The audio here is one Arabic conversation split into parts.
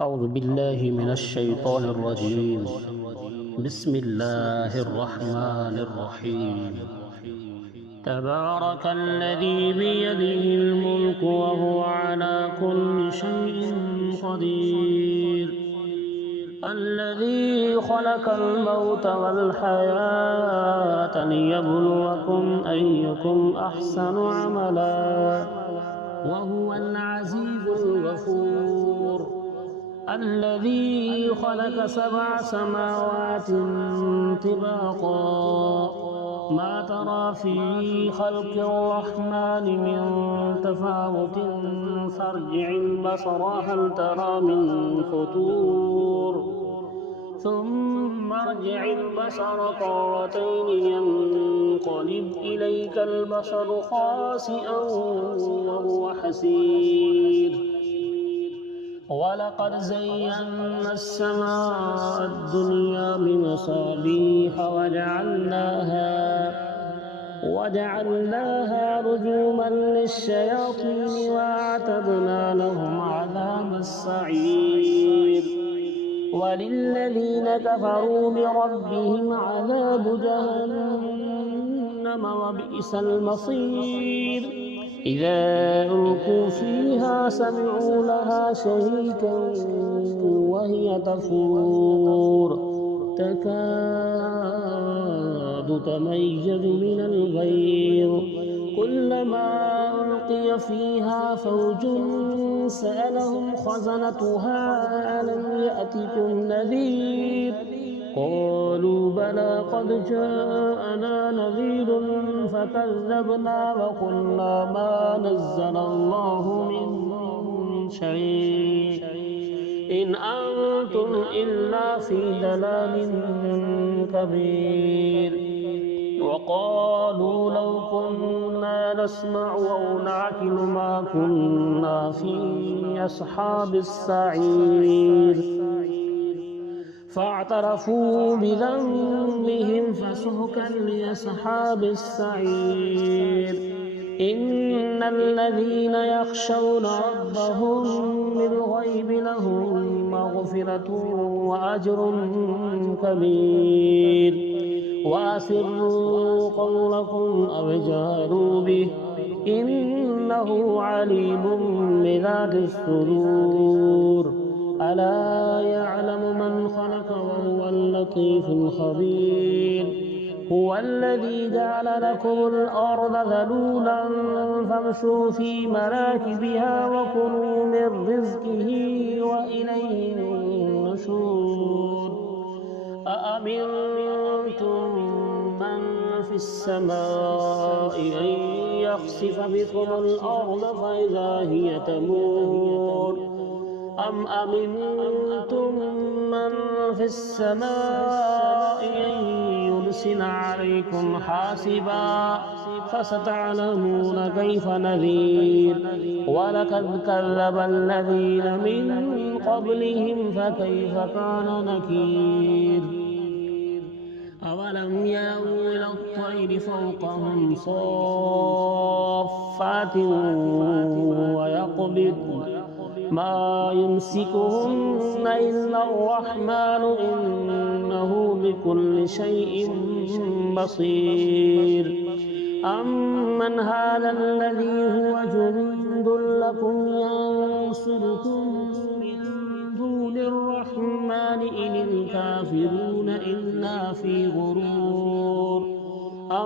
أعوذ بالله من الشيطان الرجيم. بسم الله الرحمن الرحيم. تبارك الذي بيده الملك وهو على كل شيء قدير، الذي خلق الموت والحياة ليبلوكم أيكم أحسن عملا وهو العزيز الغفور، الذي خلق 7 سماوات طباقا ما ترى في خلق الرحمن من تفاوت فارجع البصر هل ترى من فطور ثم ارجع البصر كرتين ينقلب إليك البصر خاسئا وهو حسير. ولقد زينا السماء الدنيا بمصابيح وجعلناها رجوما للشياطين وأعتدنا لهم عذاب السعير. وللذين كفروا بربهم عذاب جهنم وبئس المصير. إذا ألقوا فيها سمعوا لها شهيقا وهي تفور تكاد تميز من الغيظ كلما ألقي فيها فوج سألهم خزنتها ألم يأتكم نذير قالوا بلى قد جاءنا نذير فكذبنا وقلنا ما نزل الله من شيء إن أنتم إلا في ضلال كبير. وقالوا لو كنا نسمع أو نعقل ما كنا في أصحاب السعير فاعترفوا بذنبهم فسحقا لأصحاب السعير. إن الذين يخشون ربهم بالغيب لهم مغفرة وأجر كبير. وأسروا قولكم أو اجهروا به إنه عليم بذات الصدور. ألا يعلم من خلق وهو اللطيف الخبير. هو الذي جعل لكم الأرض ذلولا فامشوا في مناكبها وكلوا من رزقه وإليه النشور. أأمنتم من في السماء أن يخسف بكم الأرض فإذا هي تمور أم أمنتم من في السماء أن يرسل عليكم حاسبا فستعلمون كيف نذير. ولقد كذب الذين من قبلهم فكيف كان نكير. أولم يروا إلى الطير فوقهم صافات ويقبضن ما يمسكهن إلا الرحمن إنه بكل شيء بصير. أمن هذا الذي هو جند لكم ينصركم من دون الرحمن إن الكافرون إلا في غرور.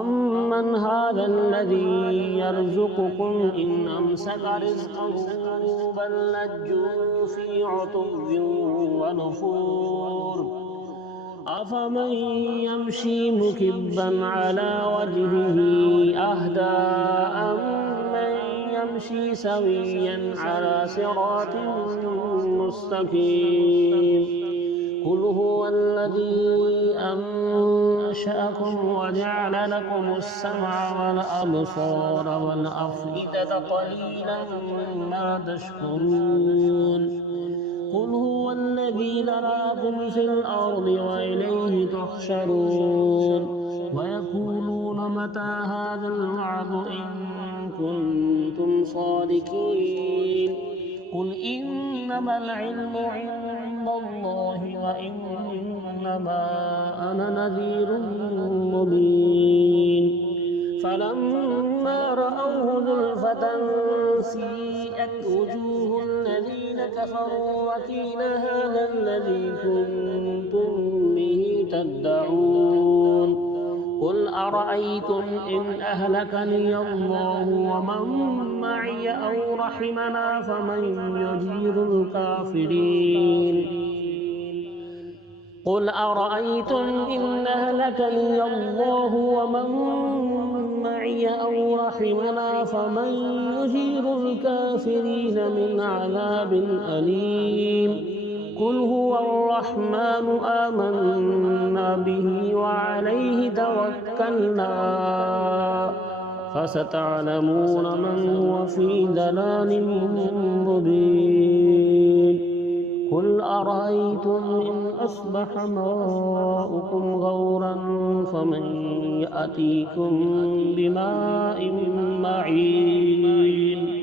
أمن هذا الذي يرزقكم إن أمسك رزقه بل لجوا في عتو ونفور. أفمن يمشي مكبا على وجهه أهدى أمن يمشي سويا على صراط مستقيم. قل هو الذي أنشأكم وجعل لكم السمع والأبصار والأفئدة قليلا ما تشكرون. قل هو الذي ذراكم في الأرض وإليه تحشرون. ويقولون متى هذا الوعد إن كنتم صادقين. قل إنما العلم عند الله وإنما أنا نذير مبين فلما رأوه زلفة سيئت وجوه الذين كفروا وقيل هذا الذي كنتم به تدعون قل أرأيتم إن أهلكني الله ومن معي أو رحمنا فمن يجير الكافرين قل أرأيتم إن أهلكني الله ومن معي أو رحمنا فمن يجير الكافرين من عذاب أليم قل هو الرحمن آمنا به وعليه توكلنا فستعلمون من هو في ضلال مبين قل أرأيتم إن أصبح ماؤكم غورا فمن يأتيكم بماء معين